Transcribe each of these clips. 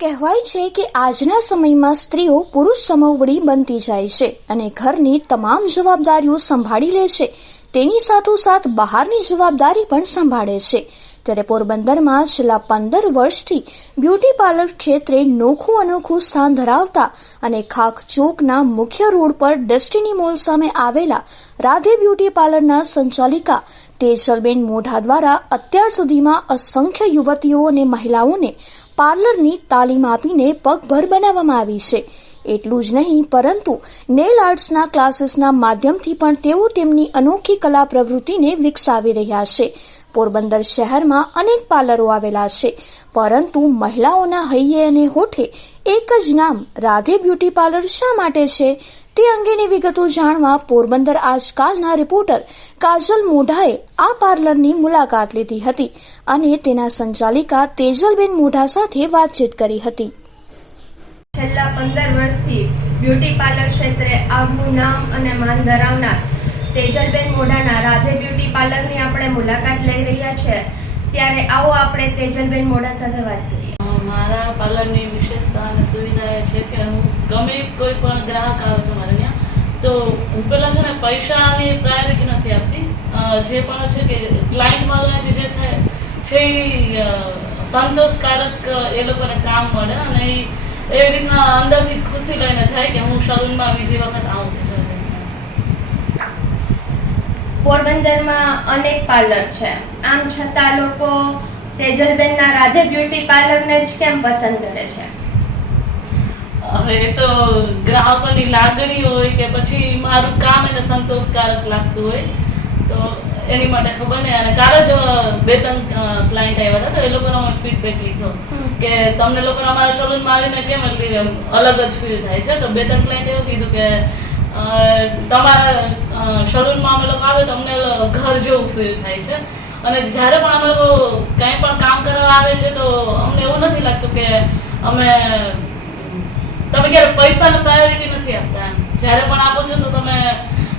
કહેવાય છે કે આજના સમયમાં સ્ત્રીઓ પુરુષ સમવડી બનતી જાય છે અને ઘરની તમામ જવાબદારીઓ સંભાળી લે છે. તેની સાથોસાથ બહારની જવાબદારી પણ સંભાળે છે. ત્યારે પોરબંદરમાં છેલ્લા પંદર વર્ષથી બ્યુટી પાર્લર ક્ષેત્રે નોખું અનોખું સ્થાન ધરાવતા અને ખાક ચોકના મુખ્ય રોડ પર ડેસ્ટિની મોલ સામે આવેલા રાધે બ્યુટી પાર્લરના સંચાલિકા તેજલબેન મોઢા દ્વારા અત્યાર સુધીમાં અસંખ્ય યુવતીઓ અને મહિલાઓને પાર્લરની તાલીમ આપીને પગભર બનાવવામાં આવી છે. એટલું જ નહીં, પરંતુ નેલ આર્ટ્સના ક્લાસીસના માધ્યમથી પણ તેઓ તેમની અનોખી કલા પ્રવૃત્તિને વિકસાવી રહ્યા છે. પોરબંદર શહેરમાં અનેક પાર્લરો આવેલા છે, પરંતુ મહિલાઓના હૈયે અને હોઠે એક જ નામ, રાધે બ્યુટી પાર્લર શા માટે છે? તે અંગેની વિગતો જાણવા પોરબંદર આજકાલના રિપોર્ટર કાજલ મોઢાએ આ પાર્લરની મુલાકાત લીધી હતી અને તેના સંચાલિકા તેજલબેન મોઢા સાથે વાતચીત કરી હતી. છેલ્લા પંદર વર્ષથી બ્યુટી પાર્લર ક્ષેત્રે આગવું નામ અને માન ધરાવનાર તેજલબેન મોઢાના રાધે બ્યુટી પાર્લરની આપણે મુલાકાત લઈ રહ્યા છે. ત્યારે આવો આપણે તેજલબેન મોઢા સાથે વાત કરીએ. મારા પાર્લરની વિશેષતા અને સુવિધા એ છે કે હું ગમે કોઈ પણ ગ્રાહક આવે છે મારે ત્યાં, તો હું પહેલાં છે ને પૈસાની પ્રાયોરિટી નથી આપતી. જે પણ છે કે ક્લાયન્ટ મારું અહીંથી જે છે છે એ સંતોષકારક એ લોકોને કામ મળે અને એ એવી રીતના અંદરથી ખુશી લઈને જાય કે હું સલૂનમાં બીજી વખત આવું છું પોરબંદરમાં અનેક પાર્લર છે. આમ છતાં લોકો તેજલબેનના રાધે બ્યુટી પાર્લરને જ કેમ પસંદ કરે છે? હવે એ તો ગ્રાહકોની લાગણી હોય કે પછી મારું કામ એને સંતોષકારક લાગતું હોય તો એની માટે ખબર નહીં. અને કાલે જ બે ત્રણ ક્લાયન્ટ આવ્યા હતા તો એ લોકોનો અમે ફીડબેક લીધો કે તમને લોકોને અમારા સલૂનમાં આવીને કેમ એટલી અલગ જ ફીલ થાય છે? તો બે ત્રણ ક્લાયન્ટ એવું કીધું કે તમારા સલૂનમાં અમે લોકો આવે તો અમને ઘર જેવું ફીલ થાય છે. અને જ્યારે પણ અમે લોકો કંઈ પણ કામ કરવા આવે છે તો અમને એવું નથી લાગતું કે અમે તમે ક્યારે પૈસાને પ્રાયોરિટી નથી આપતા એમ. જ્યારે પણ આપો છો તો તમે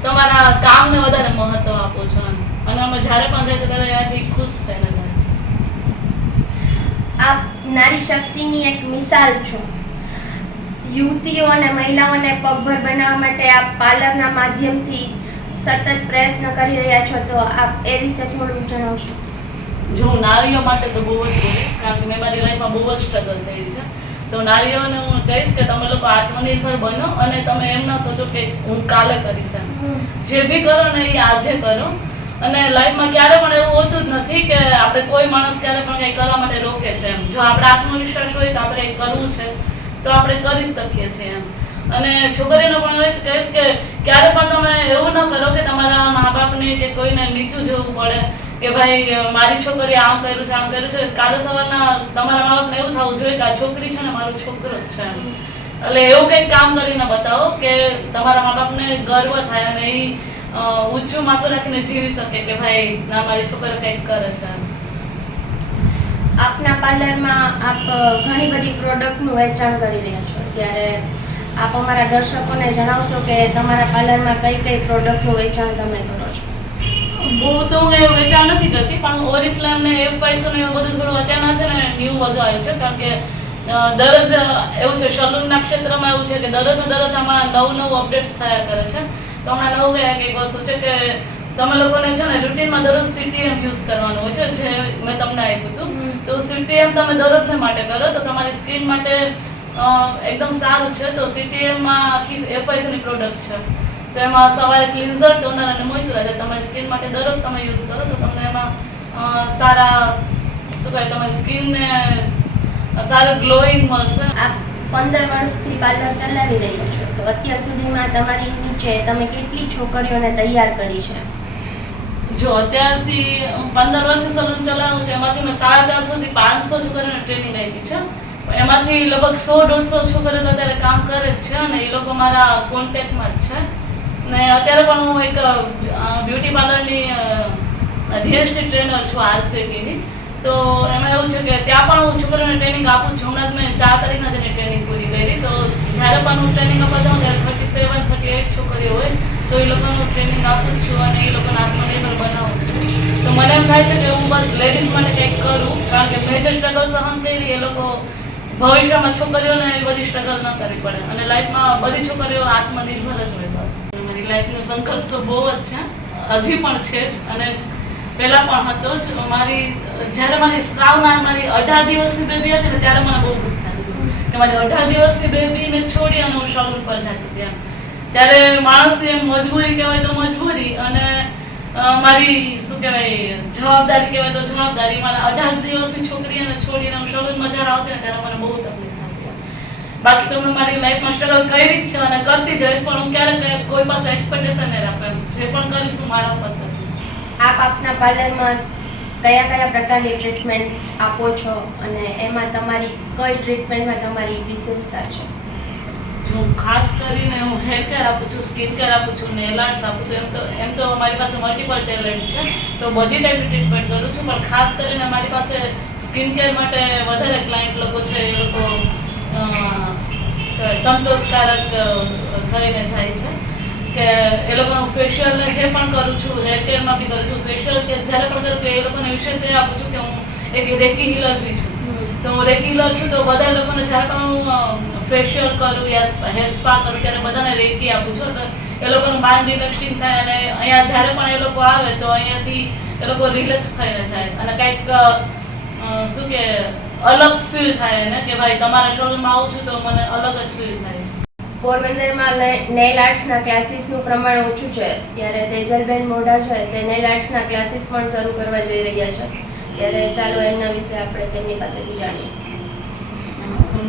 તમારા કામને વધારે મહત્વ આપો છો એમ. અને અમે જ્યારે પણ જાય તો ત્યારે એનાથી ખુશ થઈને જાય છે. આપ નારી શક્તિની એક મિસાલ છો. યુવતીઓ અને મહિલાઓને પગભર બનાવવા માટે આપ પાર્લરના માધ્યમથી સતત પ્રયત્ન કરી રહ્યા છો તો આપ એ વિશે થોડું જણાવશો. જો નારીઓ માટે તો બહુ જ બોલીશ કારણ કે મેં મારી લાઈફમાં બહુ જ સ્ટ્રગલ થઈ છે. તો નારીઓને હું કહીશ કે તમે લોકો આત્મનિર્ભર બનો અને તમે એમ ના સોચો કે હું કાલે કરીશ એમ. જે બી કરો ને એ આજે કરો. અને લાઈફમાં ક્યારે પણ એવું હોતું જ નથી કે આપણે કોઈ માણસ ક્યારે પણ કંઈ કરવા માટે રોકે છે એમ. જો આપણે આત્મવિશ્વાસ હોય તો આપણે કંઈ કરવું છે તો આપણે કરી શકીએ છીએ એમ. અને છોકરીને પણ એ જ કહીશ કે ક્યારે પણ તમે એવું ન કરો કે તમારા મા બાપને કે કોઈને નીચું જવું પડે. કે ભાઈ મારી છોકરીએ આમ કર્યું છે, આમ કર્યું છે. કાલે સવારના તમારા મા બાપને એવું થવું જોઈએ કે આ છોકરી છે ને મારો છોકરો જ છે એટલે એવું કંઈક કામ કરીને બતાવો કે તમારા મા બાપને ગર્વ થાય અને એ ઊંચું માથું રાખીને જીવી શકે કે ભાઈ, ના, મારી છોકરો કંઈક કરે છે આપના પાર્લરમાં આપ ઘણી બધી પ્રોડક્ટનું વેચાણ કરી રહ્યા છો. ત્યારે આપ અમારા દર્શકોને જણાવશો કે તમારા પાર્લરમાં કઈ કઈ પ્રોડક્ટનું વેચાણ તમે કરો છો. બહુ તો હું એ વેચાણ નથી કરતી પણ ઓરિફ્લેમ ને એફ પૈસો ને એવું બધું થોડું અત્યારના છે ને ન્યૂ બધું આવ્યું છે કારણ કે દરરોજ એવું છે સલૂનના ક્ષેત્રમાં એવું છે કે દરરોજ દરરોજ આમાં નવું નવું અપડેટ્સ થયા કરે છે. તો હમણાં નવું કંઈક એક વસ્તુ છે કે તમે લોકોને છે ને રૂટીનમાં દરરોજ સીટીએમ યુઝ કરવાનું હોય છે જે મેં તમને આપ્યું હતું. તો સીટીએમ તમે દરરોજને માટે કરો તો તમારી સ્કિન માટે એકદમ સારું છે. તો સીટીએમમાં આખી એફઆઈસીની પ્રોડક્ટ છે. તો એમાં સવારે ક્લિન્ઝર ટોનર અને મોઇશ્ચરાઇઝર તમારી સ્કિન માટે દરરોજ તમે યુઝ કરો તો તમને એમાં સારા શું કહેવાય તમારી સ્કિનને સારું ગ્લોઈંગ મળશે. આ પંદર વર્ષથી પાર્લર ચલાવી રહ્યા છો તો અત્યાર સુધીમાં તમારી નીચે તમે કેટલી છોકરીઓને તૈયાર કરી છે? જો અત્યારથી પંદર વર્ષથી સલૂન ચલાવું છું એમાંથી મેં સાડા ચારસોથી પાંચસો છોકરીઓને ટ્રેનિંગ આપી છે. એમાંથી લગભગ સો દોઢસો છોકરીઓ અત્યારે કામ કરે જ છે અને એ લોકો મારા કોન્ટેક્ટમાં જ છે. ને અત્યારે પણ હું એક બ્યુટી પાર્લરની ડીએસટી ટ્રેનર છું આરસીટીની તો એમાં એવું છે કે ત્યાં પણ હું છોકરીઓને ટ્રેનિંગ આપું છું. હમણાં જ મેં ચાર તારીખના જેની ટ્રેનિંગ પૂરી કરી. તો જ્યારે પણ હું ટ્રેનિંગ આપવા જાઉં ત્યારે થર્ટી સેવન, થર્ટી એટ છોકરીઓ હોય, તો એ લોકોનું ટ્રેનિંગ આપું જ છું અને એ લોકોને આત્મનિર્ભર બનાવું છું. તો મને એમ થાય છે કે હું બસ લેડીઝ માટે કંઈક કરું, કારણ કે મેં જે સ્ટ્રગલ સહન કરી એ લોકો ભવિષ્યમાં છોકરીઓને બધી સ્ટ્રગલ ન કરવી પડે. અને લાઈફમાં બધી છોકરીઓ આત્મનિર્ભર જ હોય બસ. લાઈફનો સંઘર્ષ તો બહુ જ છે. હજી પણ છે જ. અને પહેલા પણ હતો જ. મારી, જ્યારે મારી સ્ત્રાવના મારી અઢાર દિવસની બેબી હતી ને ત્યારે મને બહુ દુઃખ થતું કે મારી અઢાર દિવસની બેબીને છોડી અને હું શોખ પર જતી ત્યાં ત્યારે માણસની મજબૂરી કહેવાય તો મજબૂરી અને મારી, શું કહેવાય, જવાબદારી કહેવાય તો જવાબદારી. મારા અઢાર દિવસની છોકરીને છોડીને હું શોખ મજા આવતી ને ત્યારે મને બહુ તકલીફ. બાકી તો મેં મારી લાઈફમાં સ્ટ્રગલ કરી જ છે અને કરતી જ રહીશ પણ હું ક્યારેક કોઈ પાસે એક્સપેક્ટેશન નહીં રાખું એમ. જે પણ કરીશ હું મારા ઉપર કરીશ. આપ આપના પાર્લરમાં કયા કયા પ્રકારની ટ્રીટમેન્ટ આપો છો અને એમાં તમારી કઈ ટ્રીટમેન્ટમાં તમારી વિશેષતા છે? જો ખાસ કરીને હું હેર કેર આપું છું સ્કિન કેર આપું છું નેલ આર્ટ્સ આપું છું એમ તો એમ તો મારી પાસે મલ્ટિપલ ટેલેન્ટ છે. તો બધી ટાઈપની ટ્રીટમેન્ટ કરું છું પણ ખાસ કરીને મારી પાસે સ્કિન કેર માટે વધારે ક્લાયન્ટ લોકો છે એ લોકો સંતોષકારક થઈને જાય છે. કે એ લોકોનું ફેશિયલ ને જે પણ કરું છું હેર કેરમાં બી કરું છું ફેશિયલ કે જ્યારે પણ કરું કે એ લોકોને વિશેષ એ આપું છું કે હું એક રેકી હિલર બી છું. તો હું રેગ્યુલર છું તો બધા લોકોને જ્યારે પણ હું ફેશિયલ કરું યા હેર સ્પા કરું ત્યારે બધાને રેકી આપું છું. એ લોકોનું માઇન્ડ રિલેક્સિંગ થાય અને અહીંયા જ્યારે પણ એ લોકો આવે તો અહીંયાથી એ લોકો રિલેક્સ થઈને જાય. અને કંઈક શું કે અલગ ફીલ થાય એને કે ભાઈ તમારા શોરૂમમાં આવું છું તો મને અલગ જ ફીલ થાય છે. પોરબંદરમાં નેલ આર્ટ્સના ક્લાસીસનું પ્રમાણ ઓછું છે. ત્યારે તેજલબેન મોઢા છે તે નેલ આર્ટ્સના ક્લાસીસ પણ શરૂ કરવા જઈ રહ્યા છે. ત્યારે ચાલો એમના વિશે આપણે તેમની પાસેથી જાણીએ.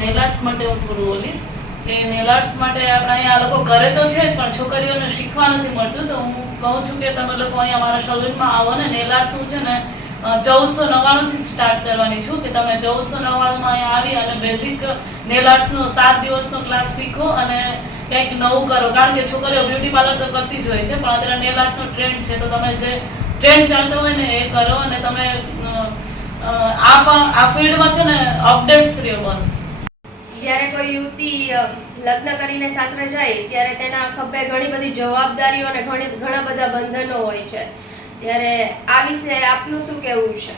નેલ આર્ટ્સ માટે હું થોડું બોલીશ કે નેલ આર્ટ્સ માટે આપણે અહીંયા લોકો કરે તો છે પણ છોકરીઓને શીખવા નથી મળતું. તો હું કહું છું કે તમે લોકો અહીંયા મારા સલૂનમાં આવો ને નેલ આર્ટ્સ હું છે ને ચૌદસો નવ્વાણુંથી સ્ટાર્ટ કરવાની છું કે તમે ચૌદસો નવ્વાણુંમાં અહીંયા આવી અને બેઝિક નેલ આર્ટ્સનો સાત દિવસનો ક્લાસ શીખો અને કંઈક નવું કરો. કારણ કે છોકરીઓ બ્યુટી પાર્લર તો કરતી જ હોય છે, પણ અત્યારે નેલ આર્ટ્સનો ટ્રેન્ડ છે, તો તમે જે ટ્રેન્ડ ચાલતો હોય ને એ કરો અને તમે આ પણ, આ ફિલ્ડમાં છે ને અપડેટ્સ રહ્યો બસ. જ્યારે કોઈ યુવતી લગ્ન કરીને સાસરે જાય, ત્યારે તેના ખભે ઘણી બધી જવાબદારીઓ અને ઘણી, ઘણા બધા બંધનો હોય છે. ત્યારે આ વિશે આપનું શું કહેવું છે?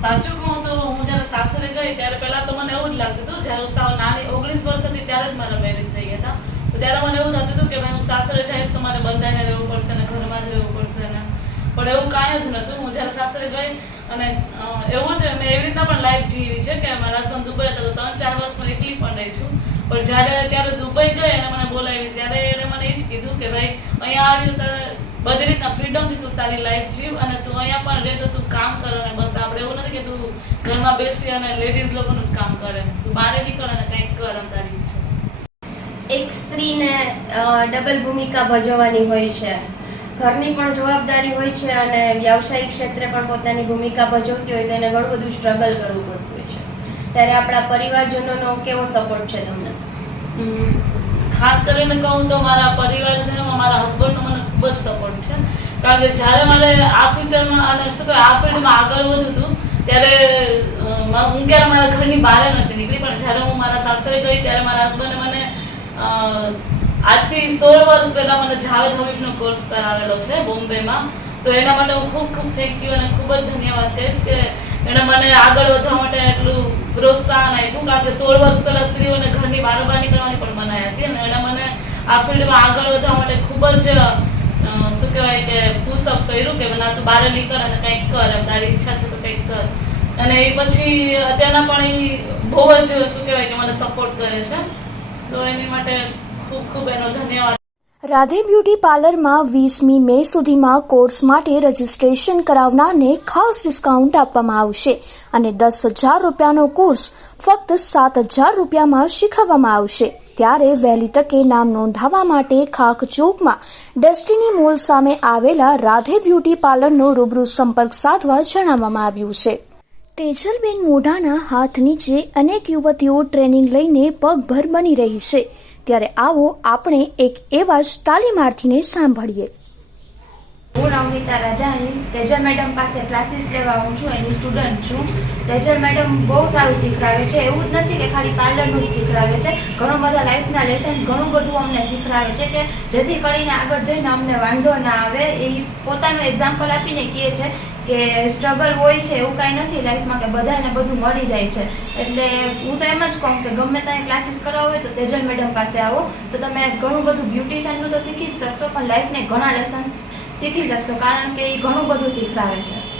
સાચું કહું તો હું જ્યારે સાસરે ગઈ ત્યારે પહેલા તો મને એવું જ લાગતું હતું, જ્યારે હું સાવ નાની ઓગણીસ વર્ષ હતી ત્યારે જ મારા મેરેજ થઈ ગયા હતા. ત્યારે મને એવું થતું હતું કે ભાઈ હું સાસરે જઈશ તો મારે બંધાઈને રહેવું પડશે ને ઘરમાં જ રહેવું પડશે ને. પણ એવું કાંઈ જ નહોતું. હું જ્યારે સાસરે ગઈ અને એવું છે મેં એવી રીતના પણ લાઈફ જીવી છે કે મારા હસબન્ડ દુબઈ હતા તો ત્રણ ચાર વર્ષ હું એકલી પણ રહી છું. પણ જ્યારે ત્યારે દુબઈ ગઈ અને મને બોલાવી ત્યારે એણે મને એ જ કીધું કે ભાઈ અહીંયા આવી બધી રીતના ફ્રીડમથી તું તારી લાઈફ જીવ અને તું અહીંયા પણ રહે તો તું કામ કર અને બસ આપણે એવું નથી કે તું ઘરમાં બેસી અને લેડીઝ લોકોનું જ કામ કરે. તું બહાર નીકળ અને કંઈક કર એમ તારી ઈચ્છા છે. એક સ્ત્રીને ડબલ ભૂમિકા ભજવવાની હોય છે. ઘરની પણ જવાબદારી હોય છે અને વ્યવસાયિક ક્ષેત્રે પણ પોતાની ભૂમિકા ભજવતી હોય તો એને ઘણું બધું સ્ટ્રગલ કરવું પડતું હોય છે. ત્યારે આપણા પરિવારજનોનો કેવો સપોર્ટ છે તમને? ખાસ કરીને કહું તો મારા પરિવારજનો મારા હસબન્ડનો મને ખૂબ જ સપોર્ટ છે. કારણ કે જ્યારે મારે આ ફ્યુચરમાં અને શું કહેવાય, આ ફિલ્ડમાં આગળ વધું હતું, ત્યારે હું ક્યારે મારા ઘરની બહાર નથી નીકળી, પણ જ્યારે હું મારા સાસરે ગઈ, ત્યારે મારા હસબન્ડે મને આજથી સોળ વર્ષ પહેલા મને જાવેદ હબીબનો કોર્સ કરાવેલો છે બોમ્બેમાં. તો એના માટે હું ખૂબ ખૂબ થેન્ક યુ અને ખૂબ જ ધન્યવાદ કહીશ કે એણે મને આગળ વધવા માટે એટલું પ્રોત્સાહન આપ્યું કારણ કે સોળ વર્ષ પહેલા સ્ત્રીઓને ઘરની બારોબાર નીકળવાની પણ મનાઈ હતી અને એણે મને આ ફિલ્ડમાં આગળ વધવા માટે ખૂબ જ શું કહેવાય કે પુશઅપ કર્યું કે ના તું બહાર નીકળ અને કંઈક કર, એમ તારી ઈચ્છા છે તો કંઈક કર. અને એ પછી અત્યારના પણ એ બહુ જ, શું કહેવાય કે મને સપોર્ટ કરે છે. તો એની માટે ખૂબ ખૂબ એનો ધન્યવાદ રાધે બ્યુટી પાર્લરમાં વીસમી મે સુધીમાં કોર્સ માટે રજીસ્ટ્રેશન કરાવનારને ખાસ ડિસ્કાઉન્ટ આપવામાં આવશે અને દસ હજાર રૂપિયાનો કોર્સ ફક્ત સાત હજાર રૂપિયામાં શીખવવામાં આવશે. ત્યારે વહેલી તકે નામ નોંધાવવા માટે ખાક ચોકમાં ડેસ્ટિની મોલ સામે આવેલા રાધે બ્યુટી પાર્લરનો રૂબરૂ સંપર્ક સાધવા જણાવવામાં આવ્યું છે. તેજલબેન મોઢાના હાથ નીચે અનેક યુવતીઓ ટ્રેનિંગ લઈને પગભર બની રહી છે. ત્યારે આવો આપણે એક એવા જ તાલીમાર્થીને સાંભળીએ. હું નવનીતા રાજાણી, તેજલ મેડમ પાસે ક્લાસીસ લેવા હું છું, એની સ્ટુડન્ટ છું. તેજલ મેડમ બહુ સારું શીખવાડે છે. એવું જ નથી કે ખાલી પાર્લરનું જ શીખવાડે છે. ઘણું બધા લાઈફના લેસન્સ ઘણું બધું અમને શીખવાડે છે કે જેથી કરીને આગળ જઈને અમને વાંધો ના આવે. એ પોતાનું એક્ઝામ્પલ આપીને કહે છે કે સ્ટ્રગલ હોય છે, એવું કાંઈ નથી લાઈફમાં કે બધાને બધું મળી જાય છે. એટલે હું તો એમ જ કહું કે ગમે ત્યાં ક્લાસીસ કરવા હોય તો તેજલ મેડમ પાસે આવો. તો તમે ઘણું બધું બ્યુટિશિયનનું તો શીખી જ શકશો, પણ લાઈફને ઘણા લેસન્સ શીખી શકશો કારણ કે એ ઘણું બધું શીખવાડે છે.